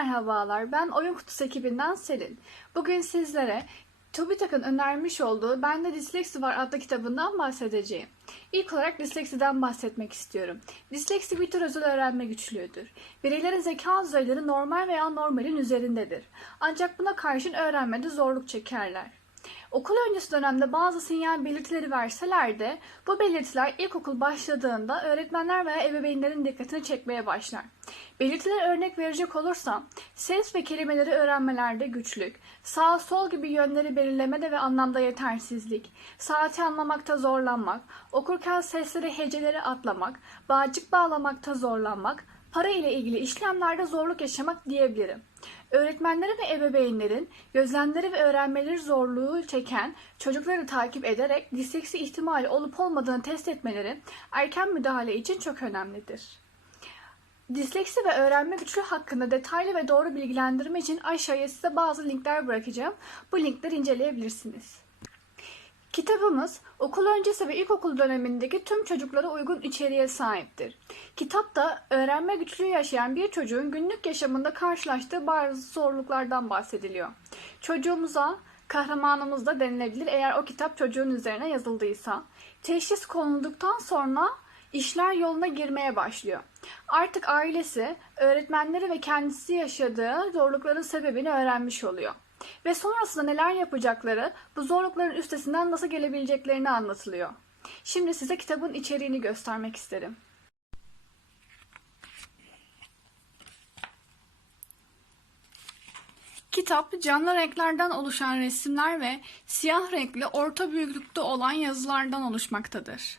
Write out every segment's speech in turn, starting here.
merhabalar. Ben Oyun Kutusu ekibinden Selin. Bugün sizlere TÜBİTAK'ın önermiş olduğu Bende Disleksi Var adlı kitabından bahsedeceğim. İlk olarak disleksiden bahsetmek istiyorum. Disleksi bir tür özel öğrenme güçlüğüdür. Bireylerin zeka düzeyleri normal veya normalin üzerindedir. Ancak buna karşın öğrenmede zorluk çekerler. Okul öncesi dönemde bazı sinyal belirtileri verseler de bu belirtiler ilkokul başladığında öğretmenler veya ebeveynlerin dikkatini çekmeye başlar. Belirtiler örnek verecek olursam ses ve kelimeleri öğrenmelerde güçlük, sağ sol gibi yönleri belirlemede ve anlamda yetersizlik, saati anlamakta zorlanmak, okurken sesleri heceleri atlamak, bağcık bağlamakta zorlanmak, para ile ilgili işlemlerde zorluk yaşamak diyebilirim. Öğretmenlerin ve ebeveynlerin gözlemleri ve öğrenmeleri zorluğu çeken çocukları takip ederek disleksi ihtimali olup olmadığını test etmeleri erken müdahale için çok önemlidir. Disleksi ve öğrenme güçlüğü hakkında detaylı ve doğru bilgilendirme için aşağıya size bazı linkler bırakacağım. Bu linkleri inceleyebilirsiniz. Kitabımız okul öncesi ve ilkokul dönemindeki tüm çocuklara uygun içeriğe sahiptir. Kitapta öğrenme güçlüğü yaşayan bir çocuğun günlük yaşamında karşılaştığı bazı zorluklardan bahsediliyor. Çocuğumuza kahramanımız da denilebilir eğer o kitap çocuğun üzerine yazıldıysa. Teşhis konulduktan sonra işler yoluna girmeye başlıyor. Artık ailesi, öğretmenleri ve kendisi yaşadığı zorlukların sebebini öğrenmiş oluyor. Ve sonrasında neler yapacakları, bu zorlukların üstesinden nasıl gelebileceklerini anlatılıyor. Şimdi size kitabın içeriğini göstermek isterim. Kitap canlı renklerden oluşan resimler ve siyah renkli orta büyüklükte olan yazılardan oluşmaktadır.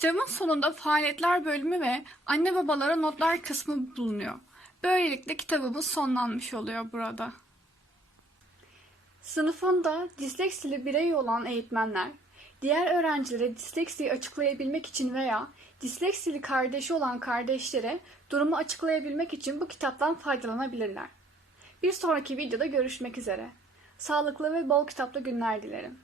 Kitabın sonunda faaliyetler bölümü ve anne babalara notlar kısmı bulunuyor. Böylelikle kitabımız sonlanmış oluyor burada. Sınıfında disleksili birey olan eğitmenler, diğer öğrencilere disleksiyi açıklayabilmek için veya disleksili kardeşi olan kardeşlere durumu açıklayabilmek için bu kitaptan faydalanabilirler. Bir sonraki videoda görüşmek üzere. Sağlıklı ve bol kitaplı günler dilerim.